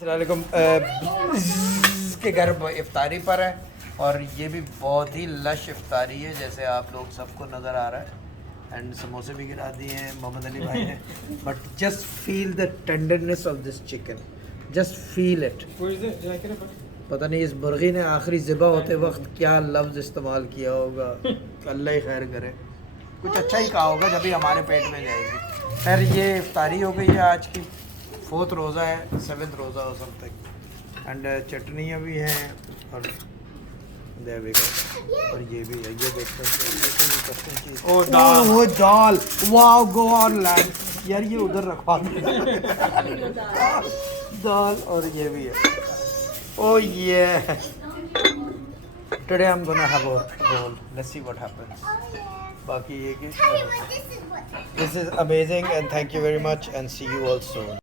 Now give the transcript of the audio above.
अस्सलामुअलैकुम के घर इफ्तारी पर है और ये भी बहुत ही लश इफ्तारी है जैसे आप लोग सबको नज़र आ रहा है एंड समोसे भी गिरा दिए हैं मोहम्मद अली भाई ने but just feel the tenderness of this chicken just feel it पता नहीं इस मुर्गी ने आखिरी ज़िबा होते वक्त क्या लफ्ज़ इस्तेमाल किया होगा अल्लाह ही खैर करे कुछ अच्छा ही कहा होगा जब भी हमारे पेट में जाएगी खैर ये इफ्तारी हो गई है आज की 4th रोज़ा है 7th रोज़ा हो समथिंग एंड चटनियाँ भी हैं और there we go और ये भी है ये देखते हैं वो दाल वाओ गो ऑन लैंड यार ये उधर रखवा दो दाल और ये भी है oh yeah today I'm gonna have a roll let's see what happens बाकी ये कि this is amazing and thank you very much and see you all soon